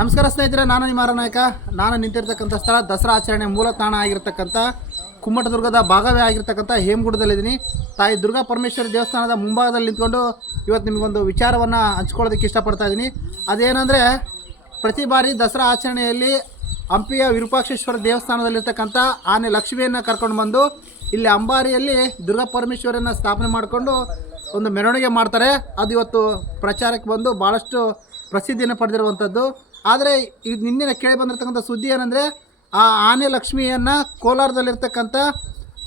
ನಮಸ್ಕಾರ ಸ್ನೇಹಿತರೆ, ನಾನು ನಿಮ್ಮ ನಾಯಕ. ನಾನು ನಿಂತಿರ್ತಕ್ಕಂಥ ಸ್ಥಳ ದಸರಾ ಆಚರಣೆ ಮೂಲ ತಾಣ ಆಗಿರ್ತಕ್ಕಂಥ ಕುಮ್ಮಟದುರ್ಗದ ಭಾಗವೇ ಆಗಿರ್ತಕ್ಕಂಥ ಹೇಮಗುಡದಲ್ಲಿದ್ದೀನಿ. ತಾಯಿ ದುರ್ಗಾ ಪರಮೇಶ್ವರಿ ದೇವಸ್ಥಾನದ ಮುಂಭಾಗದಲ್ಲಿ ನಿಂತ್ಕೊಂಡು ಇವತ್ತು ನಿಮಗೊಂದು ವಿಚಾರವನ್ನು ಹಂಚ್ಕೊಳ್ಳೋದಕ್ಕೆ ಇಷ್ಟಪಡ್ತಾ ಇದ್ದೀನಿ. ಅದೇನೆಂದರೆ, ಪ್ರತಿ ಬಾರಿ ದಸರಾ ಆಚರಣೆಯಲ್ಲಿ ಹಂಪಿಯ ವಿರೂಪಾಕ್ಷೇಶ್ವರ ದೇವಸ್ಥಾನದಲ್ಲಿರ್ತಕ್ಕಂಥ ಆನೆ ಲಕ್ಷ್ಮಿಯನ್ನು ಕರ್ಕೊಂಡು ಬಂದು ಇಲ್ಲಿ ಅಂಬಾರಿಯಲ್ಲಿ ದುರ್ಗಾ ಪರಮೇಶ್ವರಿಯನ್ನು ಸ್ಥಾಪನೆ ಮಾಡಿಕೊಂಡು ಒಂದು ಮೆರವಣಿಗೆ ಮಾಡ್ತಾರೆ. ಅದು ಇವತ್ತು ಪ್ರಚಾರಕ್ಕೆ ಬಂದು ಭಾಳಷ್ಟು ಪ್ರಸಿದ್ಧಿಯನ್ನು ಪಡೆದಿರುವಂಥದ್ದು. ಆದರೆ ಇದು ನಿನ್ನೆ ಕೇಳಿ ಬಂದಿರತಕ್ಕಂಥ ಸುದ್ದಿ ಏನಂದರೆ, ಆ ಆನೆ ಲಕ್ಷ್ಮಿಯನ್ನು ಕೋಲಾರದಲ್ಲಿರ್ತಕ್ಕಂಥ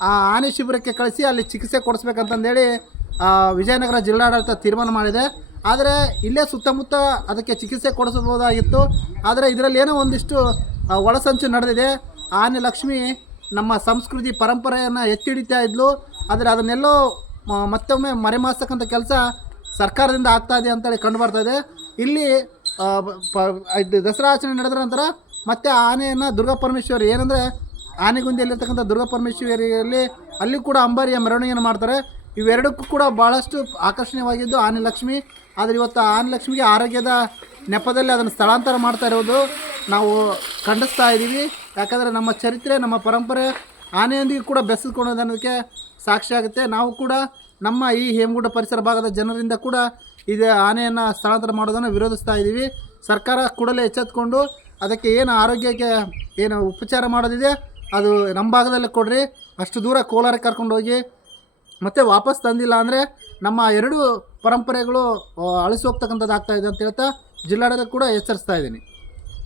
ಆ ಆನೆ ಶಿಬಿರಕ್ಕೆ ಕಳಿಸಿ ಅಲ್ಲಿ ಚಿಕಿತ್ಸೆ ಕೊಡಿಸ್ಬೇಕಂತಂದೇಳಿ ವಿಜಯನಗರ ಜಿಲ್ಲಾಡಳಿತ ತೀರ್ಮಾನ ಮಾಡಿದೆ. ಆದರೆ ಇಲ್ಲೇ ಸುತ್ತಮುತ್ತ ಅದಕ್ಕೆ ಚಿಕಿತ್ಸೆ ಕೊಡಿಸಬಹುದಾಗಿತ್ತು. ಆದರೆ ಇದರಲ್ಲಿ ಏನೋ ಒಂದಿಷ್ಟು ಒಳಸಂಚು ನಡೆದಿದೆ. ಆನೆ ಲಕ್ಷ್ಮಿ ನಮ್ಮ ಸಂಸ್ಕೃತಿ ಪರಂಪರೆಯನ್ನು ಎತ್ತಿ ಹಿಡಿತಾ ಇದ್ಲು. ಆದರೆ ಅದನ್ನೆಲ್ಲೋ ಮತ್ತೊಮ್ಮೆ ಮರೆಮಾಚತಕ್ಕಂಥ ಕೆಲಸ ಸರ್ಕಾರದಿಂದ ಆಗ್ತಾ ಇದೆ ಅಂತೇಳಿ ಕಂಡು ಬರ್ತಾಯಿದೆ. ಇಲ್ಲಿ ದಸರಾ ಆಚರಣೆ ನಡೆದ ನಂತರ ಮತ್ತೆ ಆನೆಯನ್ನು ದುರ್ಗಾ ಪರಮೇಶ್ವರಿ ಏನಂದರೆ ಆನೆಗುಂದಿಯಲ್ಲಿರ್ತಕ್ಕಂಥ ದುರ್ಗಾ ಪರಮೇಶ್ವರಿಯಲ್ಲಿ ಅಲ್ಲಿ ಕೂಡ ಅಂಬಾರಿಯ ಮೆರವಣಿಗೆಯನ್ನು ಮಾಡ್ತಾರೆ. ಇವೆರಡಕ್ಕೂ ಕೂಡ ಭಾಳಷ್ಟು ಆಕರ್ಷಣೀಯವಾಗಿದ್ದು ಆನೆ ಲಕ್ಷ್ಮಿ. ಆದರೆ ಇವತ್ತು ಆನೆ ಲಕ್ಷ್ಮಿಗೆ ಆರೋಗ್ಯದ ನೆಪದಲ್ಲಿ ಅದನ್ನು ಸ್ಥಳಾಂತರ ಮಾಡ್ತಾ ಇರೋದು ನಾವು ಖಂಡಿಸ್ತಾ ಇದ್ದೀವಿ. ಯಾಕಂದರೆ ನಮ್ಮ ಚರಿತ್ರೆ, ನಮ್ಮ ಪರಂಪರೆ ಆನೆಯೊಂದಿಗೆ ಕೂಡ ಬೆಸೆದುಕೊಳ್ಳೋದು ಅನ್ನೋದಕ್ಕೆ ಸಾಕ್ಷಿಯಾಗುತ್ತೆ. ನಾವು ಕೂಡ ನಮ್ಮ ಈ ಹೇಮಗುಡ ಪರಿಸರ ಭಾಗದ ಜನರಿಂದ ಕೂಡ ಇದು ಆನೆಯನ್ನು ಸ್ಥಳಾಂತರ ಮಾಡೋದನ್ನು ವಿರೋಧಿಸ್ತಾ ಇದ್ದೀವಿ. ಸರ್ಕಾರ ಕೂಡಲೇ ಎಚ್ಚೆತ್ತುಕೊಂಡು ಅದಕ್ಕೆ ಏನು ಆರೋಗ್ಯಕ್ಕೆ ಏನು ಉಪಚಾರ ಮಾಡೋದಿದೆ ಅದು ನಮ್ಮ ಭಾಗದಲ್ಲೇ ಕೊಡ್ರಿ. ಅಷ್ಟು ದೂರ ಕೋಲಾರಕ್ಕೆ ಕರ್ಕೊಂಡು ಹೋಗಿ ಮತ್ತೆ ವಾಪಸ್ ತಂದಿಲ್ಲ ಅಂದರೆ ನಮ್ಮ ಎರಡು ಪರಂಪರೆಗಳು ಅಳಿಸಿ ಹೋಗ್ತಕ್ಕಂಥದ್ದು ಆಗ್ತಾಯಿದೆ ಅಂತ ಹೇಳ್ತಾ ಜಿಲ್ಲಾಡಳಿತ ಕೂಡ ಎಚ್ಚರಿಸ್ತಾ ಇದ್ದೀನಿ.